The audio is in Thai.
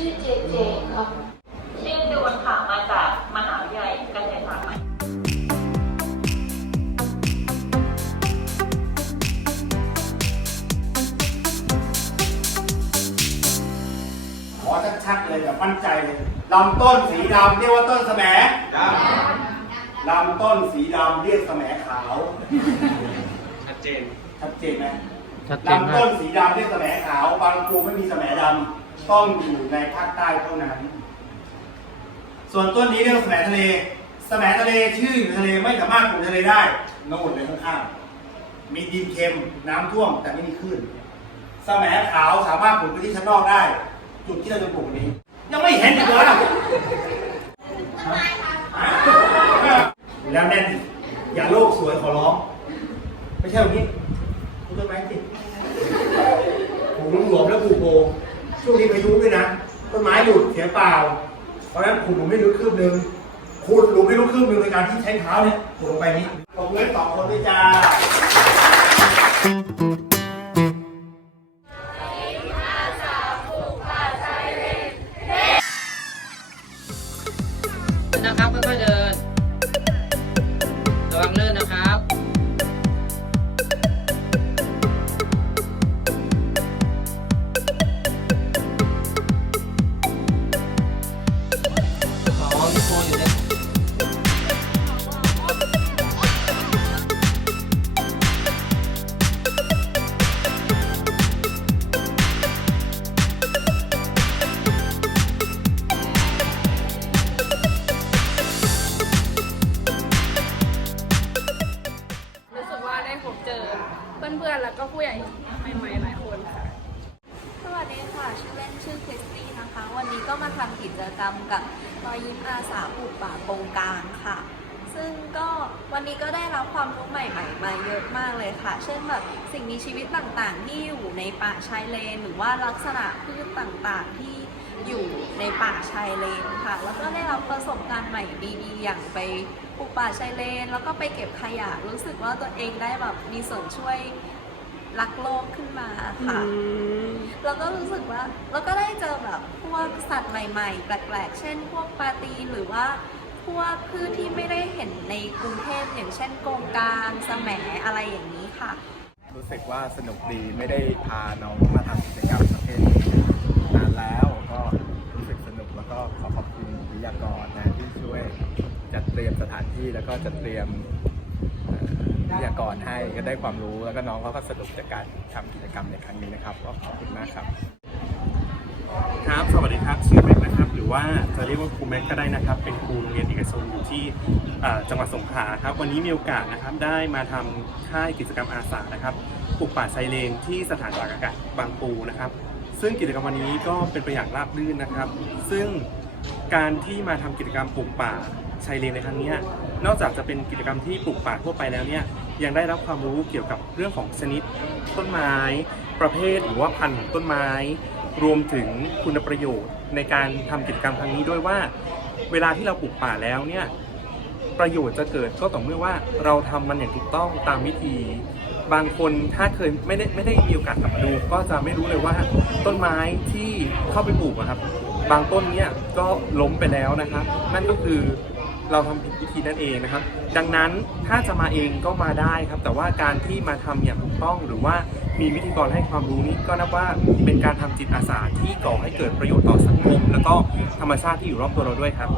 ชื่อเจเจครับ ชื่อจูนค่ะ มาจากมหาวิทยาลัยเกษตรศาสตร์ใหม่ขอชัดๆเลยแบบมั่นใจเลยลำต้นสีดำเรียกว่าต้นแสมลำต้นสีดำเรียกแสมขาวชัดเจนชัดเจนไหมชัดเจนลำมาต้กนสีดำเรียกแสมขาว บางปูไม่มีแสมดำ ต้องอยู่ในภาคใต้เท่านั้น ส่วนต้นนี้เรียกว่าแสมทะเล แสมทะเลชื่ออยู่ทะเลไม่สามารถปลูกทะเลได้โน่นเลยข้างๆมีดินเค็มน้ำท่วมแต่ไม่มีคลื่นแสมขาวสามารถปลูกพื้นที่ชั้นนอกได้ จุดที่เราจะปลูกวันนี้ ยังไม่เห็นอีกเหรอแล้วแน่นอีกอย่าโลกสวยขอร้อง ไม่ใช่แบบนี้ปลูกต้นไม้สิปลูกหลวมๆแล้วปลูกโบ ช่วงนี้พายุด้วยนะต้นไม้หลุดเสียเปล่า เพราะฉะนั้นขุดหลุมไม่ลึกคืบหนึ่งขุดหลุมไม่ลึกคืบหนึ่งในการที่ใช้เท้าเนี่ยขุดลงไปนี้ตกเงินสองคนด้วยจ้านะครับค่อยๆเดินระวังเลื่นน ใหม่ๆหลายคนค่ะ สวัสดีค่ะ ชื่อเล่นชื่อคริสตี้นะคะ วันนี้ก็มาทำกิจกรรมกับรอยยิ้มอาสาปลูกป่าโกงกลางค่ะ ซึ่งก็วันนี้ก็ได้รับความรู้ใหม่ๆมาเยอะมากเลยค่ะ เช่นแบบสิ่งมีชีวิตต่างๆ ที่อยู่ในป่าชายเลน หรือว่าลักษณะพืชต่างๆที่อยู่ในป่าชายเลนค่ะ แล้วก็ได้รับประสบการณ์ใหม่ดีๆ อย่างไปปลูกป่าชายเลน แล้วก็ไปเก็บขยะ รู้สึกว่าตัวเองได้แบบมีส่วนช่วย รักโลกขึ้นมาค่ะ แล้วก็รู้สึกว่าแล้วก็ได้เจอแบบพวกสัตว์ใหม่ๆ แปลกๆ เช่น พวกปลาตีนหรือว่าพวกพืชที่ไม่ได้เห็นในกรุงเทพอย่างเช่นโกงกางสแหมอะไรอย่างนี้ค่ะ รู้สึกว่าสนุกดีไม่ได้พาน้องมาทำกิจกรรมประเภทนี้นานแล้วก็รู้สึกสนุกแล้วก็ขอขอบคุณวิทยากรนะที่ช่วยจัดเตรียมสถานที่แล้วก็จัดเตรียม เอ่อวิทยากรให้ก็ได้ความรู้แล้วก็น้องเขาก็สนุกจากการทำกิจกรรมในครั้งนี้นะครับก็ขอบคุณมากครับ ครับ สวัสดีครับ ชื่อแม็กนะครับ หรือว่าจะเรียกว่าครูแม็กก็ได้นะครับ เป็นครูโรงเรียนเอกชนอยู่ที่อ่อจังหวัดสงขลาครับ วันนี้มีโอกาสนะครับได้มาทำค่ายกิจกรรมอาสานะครับปลูกป่าชายเลนที่สถานตากอากาศบางปูนะครับ ซึ่งกิจกรรมวันนี้ก็เป็นไปอย่างราบรื่นนะครับ ซึ่งการที่มาทำกิจกรรมปลูกป่า ชายเลนในครั้งนี้นอกจากจะเป็นกิจกรรมที่ปลูกป่าทั่วไปแล้วเนี่ยยังได้รับความรู้เกี่ยวกับเรื่องของชนิด ต้นไม้ ประเภทหรือว่าพันธุ์ของต้นไม้ รวมถึงคุณประโยชน์ในการทำกิจกรรมครั้งนี้ด้วยว่า เวลาที่เราปลูกป่าแล้วเนี่ยประโยชน์จะเกิดก็ต่อเมื่อว่าเราทำมันอย่างถูกต้องตามวิธีบางคนถ้าเคยไม่ได้ไม่ได้มีโอกาสกลับมาดูก็จะไม่รู้เลยว่าต้นไม้ที่เข้าไปปลูกอะครับ บางต้นเนี่ยก็ล้มไปแล้วนะครับ นั่นก็คือ เราทำผิดวิธีนั่นเองนะครับ ดังนั้นถ้าจะมาเองก็มาได้ครับ แต่ว่าการที่มาทำอย่างถูกต้องหรือว่ามีวิธีกรให้ความรู้นี้ก็นับว่าเป็นการทำจิตอาสาที่ก่อให้เกิดประโยชน์ต่อสังคม แล้วก็ธรรมชาติที่อยู่รอบตัวเราด้วยครับ